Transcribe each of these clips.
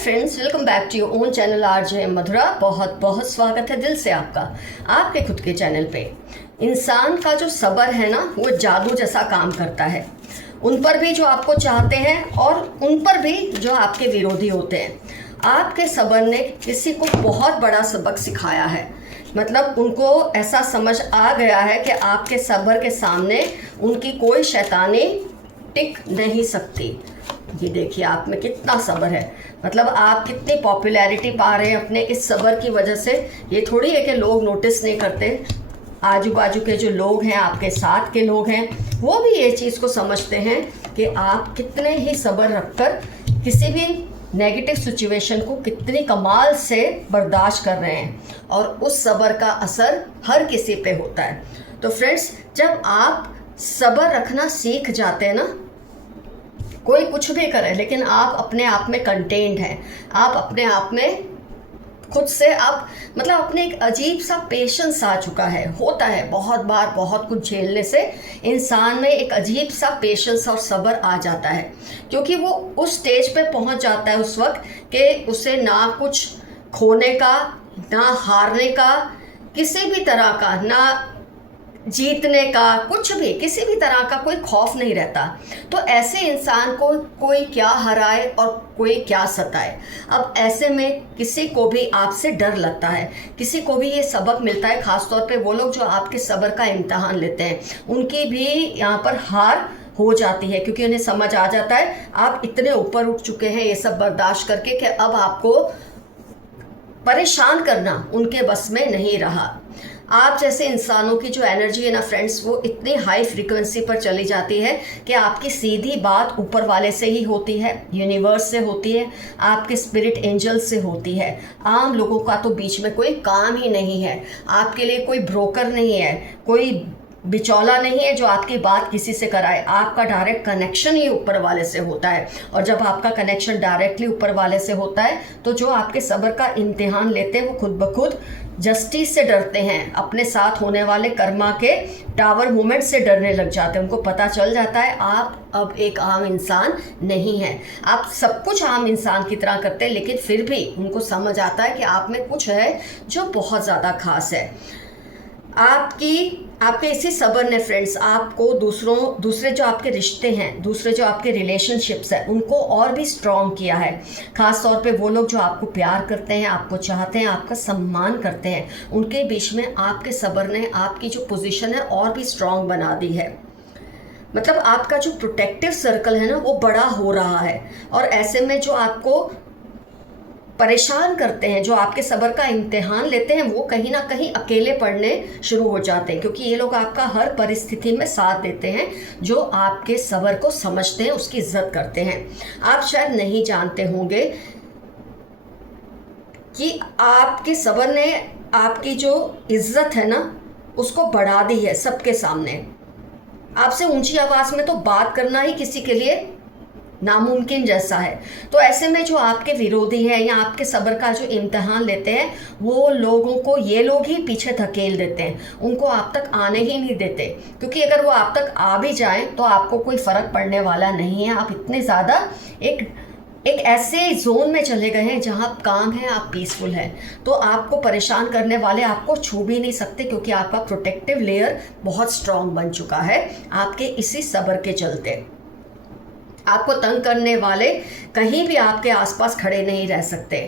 Friends, welcome back to your own channel RJ Madhura. बहुत बहुत स्वागत है दिल से आपका आपके खुद के चैनल पे। इंसान का जो सब्र है ना, वो जादू जैसा काम करता है। उन पर भी जो आपको चाहते हैं और उन पर भी जो आपके विरोधी होते हैं। आपके सब्र ने किसी को बहुत बड़ा सबक सिखाया है। मतलब उनको ऐसा समझ आ गया है कि आपके सब्र के सामने उनकी कोई शैतानी टिक नहीं सकती। ये देखिए आप में कितना सब्र है, मतलब आप कितनी पॉपुलैरिटी पा रहे हैं अपने इस सब्र की वजह से। ये थोड़ी है कि लोग नोटिस नहीं करते। आजू बाजू के जो लोग हैं, आपके साथ के लोग हैं, वो भी ये चीज़ को समझते हैं कि आप कितने ही सब्र रखकर किसी भी नेगेटिव सिचुएशन को कितनी कमाल से बर्दाश्त कर रहे हैं, और उस सब्र का असर हर किसी पे होता है। तो फ्रेंड्स, जब आप सब्र रखना सीख जाते हैं ना, कोई कुछ भी करे लेकिन आप अपने आप में कंटेन्ड हैं, आप अपने आप में खुद से आप मतलब अपने एक अजीब सा पेशेंस आ चुका है। होता है बहुत बार, बहुत कुछ झेलने से इंसान में एक अजीब सा पेशेंस और सब्र आ जाता है, क्योंकि वो उस स्टेज पे पहुंच जाता है उस वक्त कि उसे ना कुछ खोने का, ना हारने का, किसी भी तरह का, ना जीतने का, कुछ भी किसी भी तरह का कोई खौफ नहीं रहता। तो ऐसे इंसान को कोई क्या हराए और कोई क्या सताए। अब ऐसे में किसी को भी आपसे डर लगता है, किसी को भी ये सबक मिलता है। ख़ास तौर पे वो लोग जो आपके सब्र का इम्तहान लेते हैं, उनकी भी यहाँ पर हार हो जाती है, क्योंकि उन्हें समझ आ जाता है आप इतने ऊपर उठ चुके हैं ये सब बर्दाश्त करके कि अब आपको परेशान करना उनके बस में नहीं रहा। आप जैसे इंसानों की जो एनर्जी है ना फ्रेंड्स, वो इतनी हाई फ्रीक्वेंसी पर चली जाती है कि आपकी सीधी बात ऊपर वाले से ही होती है, यूनिवर्स से होती है, आपके स्पिरिट एंजल से होती है। आम लोगों का तो बीच में कोई काम ही नहीं है। आपके लिए कोई ब्रोकर नहीं है, कोई बिचौला नहीं है जो आपकी बात किसी से कराए। आपका डायरेक्ट कनेक्शन ही ऊपर वाले से होता है, और जब आपका कनेक्शन डायरेक्टली ऊपर वाले से होता है तो जो आपके सब्र का इम्तिहान लेते हैं वो खुद ब खुद जस्टिस से डरते हैं, अपने साथ होने वाले कर्मा के टावर मूवमेंट से डरने लग जाते हैं। उनको पता चल जाता है आप अब एक आम इंसान नहीं हैं। आप सब कुछ आम इंसान की तरह करते हैं, लेकिन फिर भी उनको समझ आता है कि आप में कुछ है जो बहुत ज़्यादा खास है। आपके इसी सब्र ने फ्रेंड्स आपको दूसरे जो आपके रिश्ते हैं, दूसरे जो आपके रिलेशनशिप्स हैं, उनको और भी स्ट्रॉन्ग किया है। ख़ास तौर पे वो लोग जो आपको प्यार करते हैं, आपको चाहते हैं, आपका सम्मान करते हैं, उनके बीच में आपके सब्र ने आपकी जो पोजीशन है और भी स्ट्रॉन्ग बना दी है। मतलब आपका जो प्रोटेक्टिव सर्कल है ना, वो बड़ा हो रहा है। और ऐसे में जो आपको परेशान करते हैं, जो आपके सब्र का इम्तिहान लेते हैं, वो कहीं ना कहीं अकेले पड़ने शुरू हो जाते हैं, क्योंकि ये लोग आपका हर परिस्थिति में साथ देते हैं। जो आपके सब्र को समझते हैं, उसकी इज्जत करते हैं। आप शायद नहीं जानते होंगे कि आपके सब्र ने आपकी जो इज्जत है ना, उसको बढ़ा दी है सबके सामने। आपसे ऊंची आवाज़ में तो बात करना ही किसी के लिए नामुमकिन जैसा है। तो ऐसे में जो आपके विरोधी हैं या आपके सब्र का जो इम्तिहान लेते हैं, वो लोगों को ये लोग ही पीछे धकेल देते हैं, उनको आप तक आने ही नहीं देते। क्योंकि अगर वो आप तक आ भी जाएं तो आपको कोई फ़र्क पड़ने वाला नहीं है। आप इतने ज़्यादा एक ऐसे जोन में चले गए हैं जहाँ आप काम है, आप पीसफुल हैं। तो आपको परेशान करने वाले आपको छू भी नहीं सकते, क्योंकि आपका प्रोटेक्टिव लेयर बहुत स्ट्रॉन्ग बन चुका है आपके इसी सब्र के चलते। आपको तंग करने वाले कहीं भी आपके आसपास खड़े नहीं रह सकते।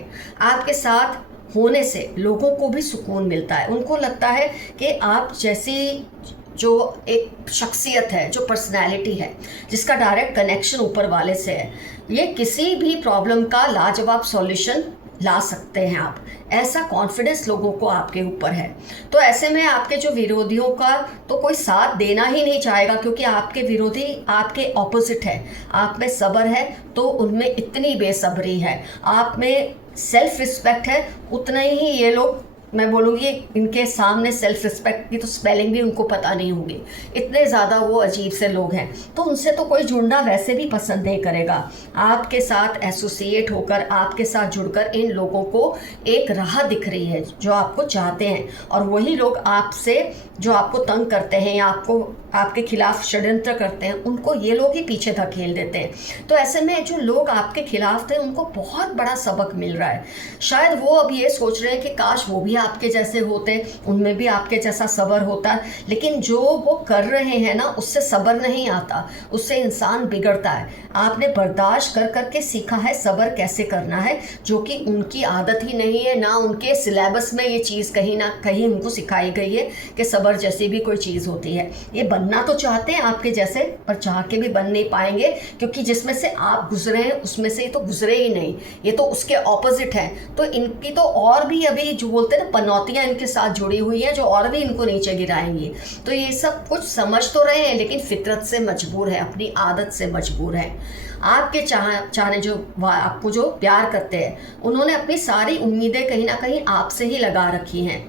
आपके साथ होने से लोगों को भी सुकून मिलता है। उनको लगता है कि आप जैसी जो एक शख्सियत है, जो पर्सनैलिटी है, जिसका डायरेक्ट कनेक्शन ऊपर वाले से है, ये किसी भी प्रॉब्लम का लाजवाब सॉल्यूशन ला सकते हैं आप। ऐसा कॉन्फिडेंस लोगों को आपके ऊपर है। तो ऐसे में आपके जो विरोधियों का तो कोई साथ देना ही नहीं चाहेगा, क्योंकि आपके विरोधी आपके ऑपोजिट है। आप में सब्र है तो उनमें इतनी बेसब्री है। आप में सेल्फ रिस्पेक्ट है, उतना ही ये लोग मैं बोलूँगी इनके सामने सेल्फ रिस्पेक्ट की तो स्पेलिंग भी उनको पता नहीं होगी, इतने ज़्यादा वो अजीब से लोग हैं। तो उनसे तो कोई जुड़ना वैसे भी पसंद नहीं करेगा। आपके साथ एसोसिएट होकर, आपके साथ जुड़कर इन लोगों को एक राह दिख रही है जो आपको चाहते हैं, और वही लोग आपसे जो आपको तंग करते हैं या आपके खिलाफ षड्यंत्र करते हैं, उनको ये लोग ही पीछे धकेल देते हैं। तो ऐसे में जो लोग आपके खिलाफ थे उनको बहुत बड़ा सबक मिल रहा है। शायद वो अब ये सोच रहे हैं कि काश वो भी आपके जैसे होते, उनमें भी आपके जैसा सब्र होता, लेकिन जो वो कर रहे हैं ना उससे सब्र नहीं आता, उससे इंसान बिगड़ता है। आपने बर्दाश्त कर कर के सीखा है सब्र कैसे करना है, जो कि उनकी आदत ही नहीं है, ना उनके सिलेबस में ये चीज़ कहीं ना कहीं उनको सिखाई गई है कि सब्र जैसी भी कोई चीज़ होती है। ये बनना तो चाहते हैं आपके जैसे, पर चाह के भी बन नहीं पाएंगे, क्योंकि जिसमें से आप गुजरे हैं उसमें से ये तो गुजरे ही नहीं, ये तो उसके ऑपोजिट है। तो इनकी तो और भी अभी जो बोलते हैं ना पनौतियाँ इनके साथ जुड़ी हुई हैं, जो और भी इनको नीचे गिराएंगी। तो ये सब कुछ समझ तो रहे हैं, लेकिन फितरत से मजबूर है, अपनी आदत से मजबूर है। आपके चाहने जो आपको जो प्यार करते हैं, उन्होंने अपनी सारी उम्मीदें कहीं ना कहीं आपसे ही लगा रखी हैं।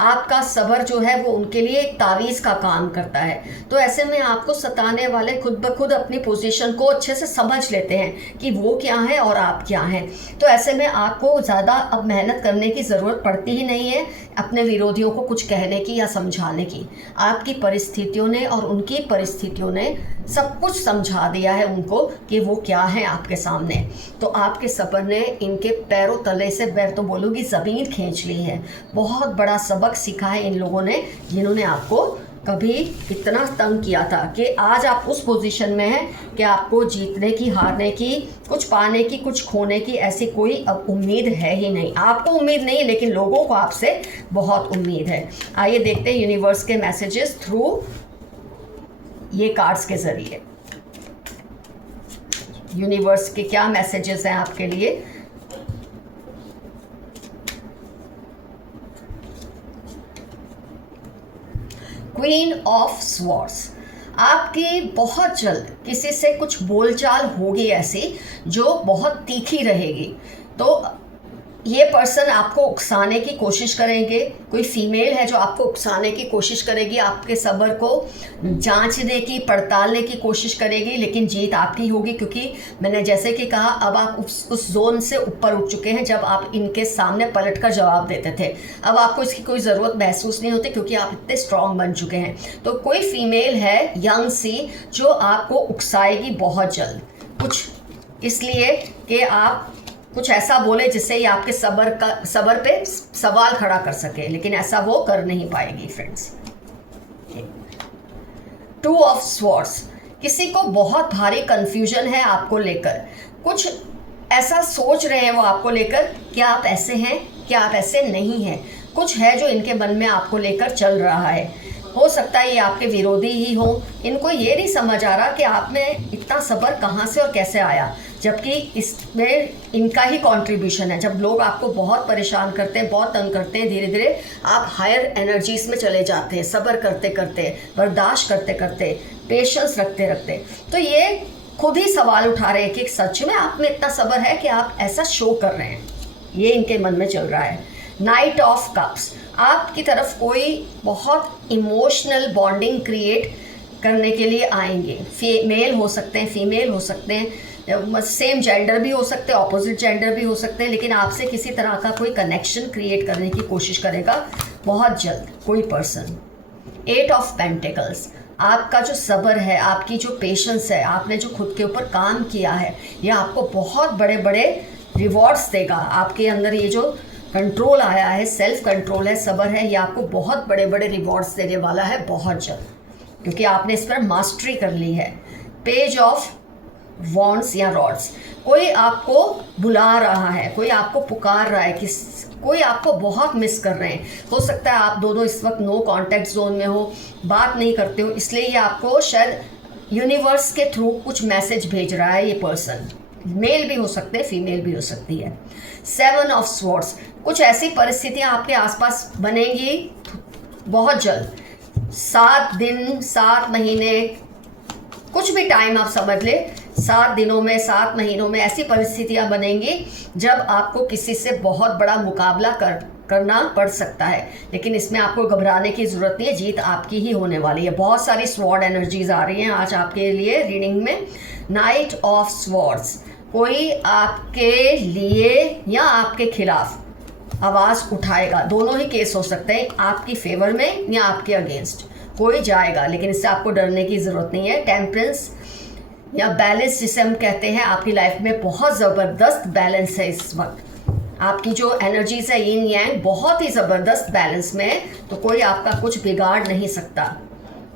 आपका सब्र जो है वो उनके लिए एक तावीज़ का काम करता है। तो ऐसे में आपको सताने वाले खुद ब खुद अपनी पोजीशन को अच्छे से समझ लेते हैं कि वो क्या है और आप क्या हैं। तो ऐसे में आपको ज़्यादा अब मेहनत करने की ज़रूरत पड़ती ही नहीं है अपने विरोधियों को कुछ कहने की या समझाने की। आपकी परिस्थितियों ने और उनकी परिस्थितियों ने सब कुछ समझा दिया है उनको कि वो क्या है आपके सामने। तो आपके सब्र ने इनके पैरों तले से, मैं तो बोलूँगी ज़मीन खींच ली है। बहुत बड़ा सबक सीखा है इन लोगों ने, जिन्होंने आपको कभी इतना तंग किया था कि आज आप उस पोजीशन में हैं कि आपको जीतने की, हारने की, कुछ पाने की, कुछ खोने की ऐसी कोई अब उम्मीद है ही नहीं। आपको उम्मीद नहीं, लेकिन लोगों को आपसे बहुत उम्मीद है। आइए देखते हैं यूनिवर्स के मैसेजेस थ्रू ये कार्ड्स के ज़रिए यूनिवर्स के क्या मैसेजेस हैं आपके लिए। क्वीन ऑफ स्वॉर्ड्स, आपकी बहुत जल्द किसी से कुछ बोलचाल होगी ऐसी जो बहुत तीखी रहेगी। तो ये पर्सन आपको उकसाने की कोशिश करेंगे, कोई फीमेल है जो आपको उकसाने की कोशिश करेगी, आपके सब्र को जांचने की, पड़तालने की कोशिश करेगी, लेकिन जीत आपकी होगी, क्योंकि मैंने जैसे कि कहा अब आप उस जोन से ऊपर उठ चुके हैं जब आप इनके सामने पलट कर जवाब देते थे। अब आपको इसकी कोई ज़रूरत महसूस नहीं होती, क्योंकि आप इतने स्ट्रॉन्ग बन चुके हैं। तो कोई फीमेल है यंग सी जो आपको उकसाएगी बहुत जल्द, कुछ इसलिए कि आप कुछ ऐसा बोले जिससे ये आपके सब्र पे सवाल खड़ा कर सके, लेकिन ऐसा वो कर नहीं पाएगी फ्रेंड्स। टू ऑफ स्वॉर्ड्स, किसी को बहुत भारी कंफ्यूजन है आपको लेकर, कुछ ऐसा सोच रहे हैं वो आपको लेकर, क्या आप ऐसे हैं, क्या आप ऐसे नहीं हैं, कुछ है जो इनके मन में आपको लेकर चल रहा है। हो सकता है ये आपके विरोधी ही हो, इनको ये नहीं समझ आ रहा कि आप में इतना सब्र कहाँ से और कैसे आया, जबकि इसमें इनका ही कंट्रीब्यूशन है। जब लोग आपको बहुत परेशान करते हैं, बहुत तंग करते हैं, धीरे धीरे आप हायर एनर्जीज में चले जाते हैं, सब्र करते करते, बर्दाश्त करते करते, पेशेंस रखते रखते। तो ये खुद ही सवाल उठा रहे हैं कि सच में आप में इतना सब्र है कि आप ऐसा शो कर रहे हैं, ये इनके मन में चल रहा है। नाइट ऑफ कप्स, आपकी तरफ कोई बहुत इमोशनल बॉन्डिंग क्रिएट करने के लिए आएंगे। मेल हो सकते हैं, फीमेल हो सकते हैं, सेम जेंडर भी हो सकते हैं, ऑपोजिट जेंडर भी हो सकते हैं, लेकिन आपसे किसी तरह का कोई कनेक्शन क्रिएट करने की कोशिश करेगा बहुत जल्द कोई पर्सन। एट ऑफ पेंटिकल्स, आपका जो सब्र है, आपकी जो पेशेंस है, आपने जो खुद के ऊपर काम किया है, ये आपको बहुत बड़े बड़े रिवॉर्ड्स देगा। आपके अंदर ये जो कंट्रोल आया है, सेल्फ कंट्रोल है, सब्र है, ये आपको बहुत बड़े बड़े रिवॉर्ड्स देने वाला है बहुत जल्द, क्योंकि आपने इस पर मास्टरी कर ली है। पेज ऑफ वॉन्ड्स या रॉड्स, कोई आपको बुला रहा है, कोई आपको पुकार रहा है, कोई आपको बहुत मिस कर रहे हैं। हो सकता है आप दोनों इस वक्त नो कॉन्टैक्ट जोन में हो, बात नहीं करते हो, इसलिए ये आपको शायद यूनिवर्स के थ्रू कुछ मैसेज भेज रहा है। ये पर्सन मेल भी हो सकते हैं, फीमेल भी हो सकती है। सेवन ऑफ स्वॉर्ड्स, कुछ ऐसी परिस्थितियां आपके आसपास बनेंगी बहुत जल्द, 7 दिन, 7 महीने, कुछ भी टाइम आप समझ ले, 7 दिनों में, 7 महीनों में ऐसी परिस्थितियां बनेंगी जब आपको किसी से बहुत बड़ा मुकाबला करना पड़ सकता है, लेकिन इसमें आपको घबराने की ज़रूरत नहीं है, जीत आपकी ही होने वाली है। बहुत सारी स्वॉर्ड एनर्जीज आ रही हैं आज आपके लिए रीडिंग में। नाइट ऑफ स्वॉर्ड्स, कोई आपके लिए या आपके खिलाफ आवाज़ उठाएगा, दोनों ही केस हो सकते हैं, आपकी फेवर में या आपके अगेंस्ट कोई जाएगा, लेकिन इससे आपको डरने की ज़रूरत नहीं है। टेम्परेंस या बैलेंस जिसे हम कहते हैं, आपकी लाइफ में बहुत ज़बरदस्त बैलेंस है इस वक्त। आपकी जो एनर्जीज है यिन यांग बहुत ही ज़बरदस्त बैलेंस में है, तो कोई आपका कुछ बिगाड़ नहीं सकता।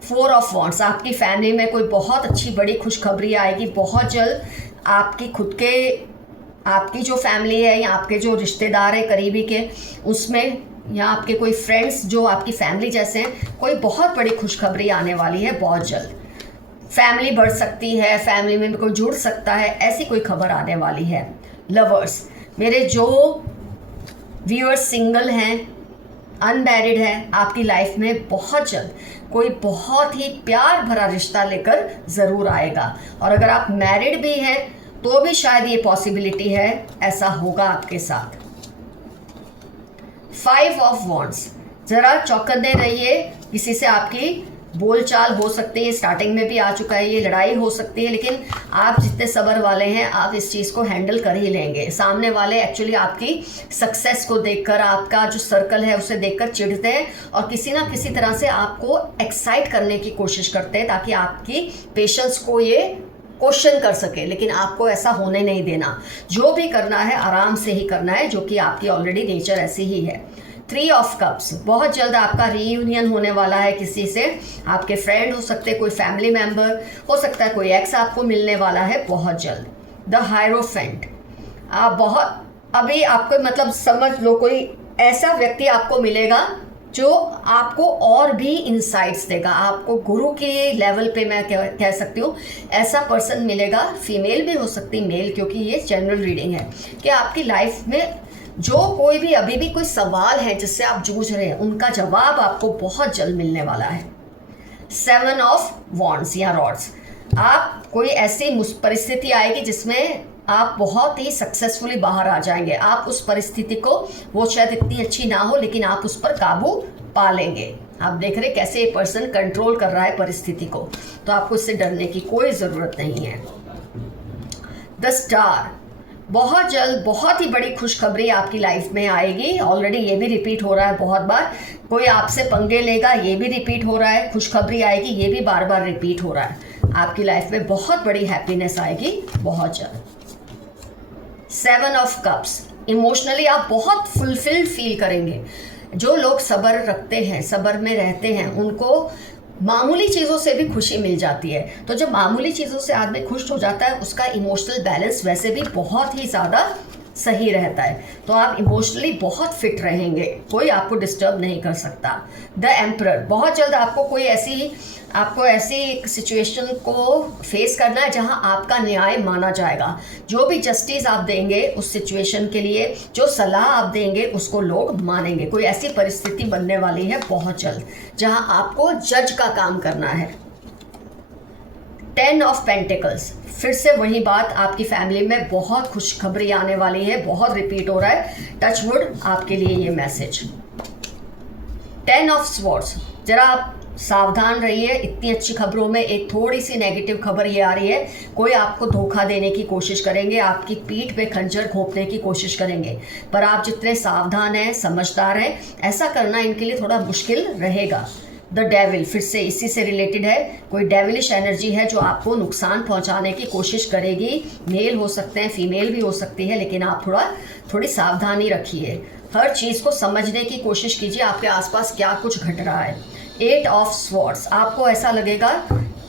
4 ऑफ वॉन्ड्स, आपकी फैमिली में कोई बहुत अच्छी बड़ी खुशखबरी आएगी बहुत जल्द। आपकी खुद के, आपकी जो फैमिली है या आपके जो रिश्तेदार हैं करीबी के, उसमें या आपके कोई फ्रेंड्स जो आपकी फैमिली जैसे हैं, कोई बहुत बड़ी खुशखबरी आने वाली है बहुत जल्द। फैमिली बढ़ सकती है, फैमिली में कोई जुड़ सकता है, ऐसी कोई खबर आने वाली है। लवर्स, मेरे जो व्यूअर्स सिंगल हैं, अनमैरिड हैं, आपकी लाइफ में बहुत जल्द कोई बहुत ही प्यार भरा रिश्ता लेकर ज़रूर आएगा। और अगर आप मैरिड भी हैं तो भी शायद ये पॉसिबिलिटी है ऐसा होगा आपके साथ। 5 ऑफ वॉन्ड्स, ज़रा चौकन्ने रहिए, किसी से आपकी बोलचाल हो सकती है, स्टार्टिंग में भी आ चुका है, ये लड़ाई हो सकती है, लेकिन आप जितने सब्र वाले हैं आप इस चीज़ को हैंडल कर ही लेंगे। सामने वाले एक्चुअली आपकी सक्सेस को देखकर, आपका जो सर्कल है उसे देखकर चिढ़ते हैं और किसी ना किसी तरह से आपको एक्साइट करने की कोशिश करते हैं ताकि आपकी पेशेंस को ये क्वेश्चन कर सके, लेकिन आपको ऐसा होने नहीं देना। जो भी करना है आराम से ही करना है, जो कि आपकी ऑलरेडी नेचर ऐसी ही है। 3 ऑफ कप्स, बहुत जल्द आपका रीयूनियन होने वाला है किसी से, आपके फ्रेंड हो सकते हैं, कोई फैमिली मेम्बर हो सकता है, कोई एक्स आपको मिलने वाला है बहुत जल्द। द हायरोफेंट, आप बहुत अभी आपको मतलब समझ लो कोई ऐसा व्यक्ति आपको मिलेगा जो आपको और भी इंसाइट्स देगा, आपको गुरु के लेवल पे मैं कह सकती हूँ ऐसा पर्सन मिलेगा। फीमेल भी हो सकती, मेल, क्योंकि ये जनरल रीडिंग है कि आपकी लाइफ में जो कोई भी अभी भी कोई सवाल है जिससे आप जूझ रहे हैं, उनका जवाब आपको बहुत जल्द मिलने वाला है। 7 ऑफ वॉन्ड्स या रॉड्स, आप कोई ऐसी परिस्थिति आएगी जिसमें आप बहुत ही सक्सेसफुली बाहर आ जाएंगे। आप उस परिस्थिति को, वो शायद इतनी अच्छी ना हो लेकिन आप उस पर काबू पा लेंगे। आप देख रहे कैसे ये पर्सन कंट्रोल कर रहा है परिस्थिति को, तो आपको इससे डरने की कोई ज़रूरत नहीं है। द स्टार, बहुत जल्द बहुत ही बड़ी खुशखबरी आपकी लाइफ में आएगी। ऑलरेडी ये भी रिपीट हो रहा है बहुत बार, कोई आपसे पंगे लेगा, ये भी रिपीट हो रहा है। खुशखबरी आएगी, ये भी बार बार रिपीट हो रहा है। आपकी लाइफ में बहुत बड़ी हैप्पीनेस आएगी बहुत जल्द। 7 ऑफ कप्स, इमोशनली आप बहुत फुलफिल्ड फील करेंगे। जो लोग सब्र रखते हैं, सब्र में रहते हैं, उनको मामूली चीज़ों से भी खुशी मिल जाती है। तो जब मामूली चीज़ों से आदमी खुश हो जाता है, उसका इमोशनल बैलेंस वैसे भी बहुत ही ज़्यादा सही रहता है, तो आप इमोशनली बहुत फिट रहेंगे, कोई आपको डिस्टर्ब नहीं कर सकता। द एम्परर, बहुत जल्द आपको ऐसी सिचुएशन को फेस करना है जहां आपका न्याय माना जाएगा। जो भी जस्टिस आप देंगे उस सिचुएशन के लिए, जो सलाह आप देंगे उसको लोग मानेंगे। कोई ऐसी परिस्थिति बनने वाली है बहुत जल्द जहां आपको जज का काम करना है। 10 ऑफ पेंटिकल्स, फिर से वही बात, आपकी फैमिली में बहुत खुशखबरी आने वाली है, बहुत रिपीट हो रहा है। टच वुड, आपके लिए ये मैसेज। 10 ऑफ स्वॉर्ड्स, जरा आप सावधान रहिए, इतनी अच्छी खबरों में एक थोड़ी सी नेगेटिव खबर ये आ रही है। कोई आपको धोखा देने की कोशिश करेंगे, आपकी पीठ पे खंजर घोंपने की कोशिश करेंगे, पर आप जितने सावधान हैं, समझदार हैं, ऐसा करना इनके लिए थोड़ा मुश्किल रहेगा। द डेविल, फिर से इसी से रिलेटेड है, कोई डेविलिश एनर्जी है जो आपको नुकसान पहुंचाने की कोशिश करेगी। मेल हो सकते हैं, फीमेल भी हो सकती है, लेकिन आप थोड़ी सावधानी रखिए। हर चीज़ को समझने की कोशिश कीजिए, आपके आसपास क्या कुछ घट रहा है। 8 ऑफ स्वॉर्ड्स, आपको ऐसा लगेगा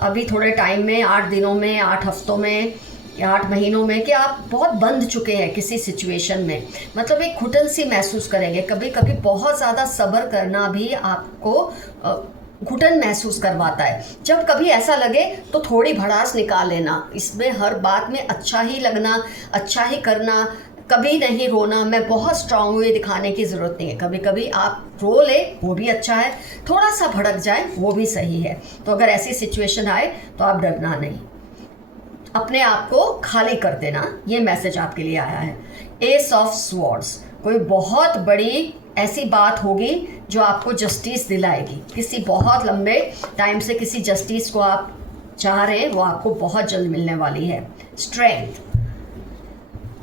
अभी थोड़े टाइम में, 8 दिनों में, 8 हफ्तों में या 8 महीनों में, कि आप बहुत बंध चुके हैं किसी सिचुएशन में, मतलब एक घुटन सी महसूस करेंगे। कभी कभी बहुत ज़्यादा सब्र करना भी आपको घुटन महसूस करवाता है। जब कभी ऐसा लगे तो थोड़ी भड़ास निकाल लेना, इसमें हर बात में अच्छा ही लगना, अच्छा ही करना, कभी नहीं रोना, मैं बहुत स्ट्रांग हुए दिखाने की ज़रूरत नहीं है। कभी कभी आप रो ले, वो भी अच्छा है, थोड़ा सा भड़क जाए वो भी सही है। तो अगर ऐसी सिचुएशन आए तो आप डरना नहीं, अपने आप को खाली कर देना, ये मैसेज आपके लिए आया है। एस ऑफ स्वॉर्ड्स, कोई बहुत बड़ी ऐसी बात होगी जो आपको जस्टिस दिलाएगी। किसी बहुत लंबे टाइम से किसी जस्टिस को आप चाह रहे हैं, वो आपको बहुत जल्द मिलने वाली है। स्ट्रेंथ,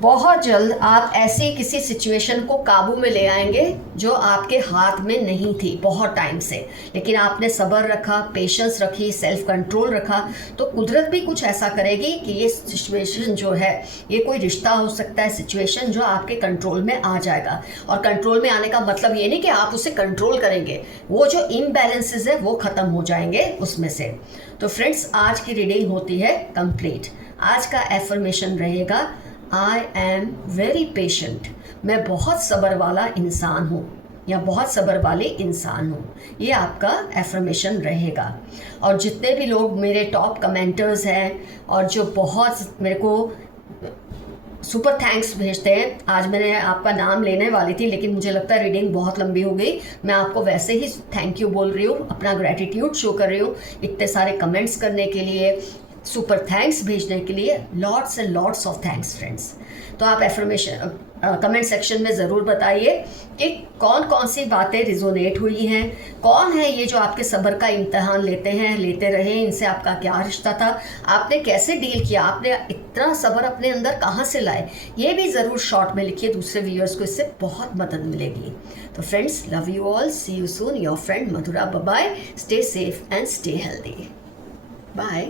बहुत जल्द आप ऐसी किसी सिचुएशन को काबू में ले आएंगे जो आपके हाथ में नहीं थी बहुत टाइम से, लेकिन आपने सब्र रखा, पेशेंस रखी, सेल्फ कंट्रोल रखा, तो कुदरत भी कुछ ऐसा करेगी कि ये सिचुएशन जो है, ये कोई रिश्ता हो सकता है, सिचुएशन जो आपके कंट्रोल में आ जाएगा। और कंट्रोल में आने का मतलब ये नहीं कि आप उसे कंट्रोल करेंगे, वो जो इम्बैलेंसेस है वो ख़त्म हो जाएंगे उसमें से। तो फ्रेंड्स, आज की रीडिंग होती है कंप्लीट। आज का एफर्मेशन रहेगा, आई एम वेरी पेशेंट। मैं बहुत सब्र वाला इंसान हूँ या बहुत सब्र वाली इंसान हूँ। ये आपका एफर्मेशन रहेगा। और जितने भी लोग मेरे टॉप कमेंटर्स हैं और जो बहुत मेरे को सुपर थैंक्स भेजते हैं, आज मैंने आपका नाम लेने वाली थी लेकिन मुझे लगता है रीडिंग बहुत लंबी हो गई। मैं आपको वैसे ही थैंक यू बोल रही हूँ, अपना ग्रैटिट्यूड शो कर रही हूँ इतने सारे कमेंट्स करने के लिए, सुपर थैंक्स भेजने के लिए। Lots and lots of thanks friends. तो आप एफर्मेशन कमेंट सेक्शन में ज़रूर बताइए कि कौन कौन सी बातें रिजोनेट हुई हैं, कौन है ये जो आपके सब्र का इम्तहान लेते हैं, लेते रहे, इनसे आपका क्या रिश्ता था, आपने कैसे डील किया, आपने इतना सब्र अपने अंदर कहाँ से लाए, ये भी ज़रूर शॉर्ट में लिखिए। दूसरे व्यूअर्स को इससे बहुत मदद मिलेगी। तो friends, love you all, see you soon, your friend Madhura. Bye, stay safe and stay healthy. Bye.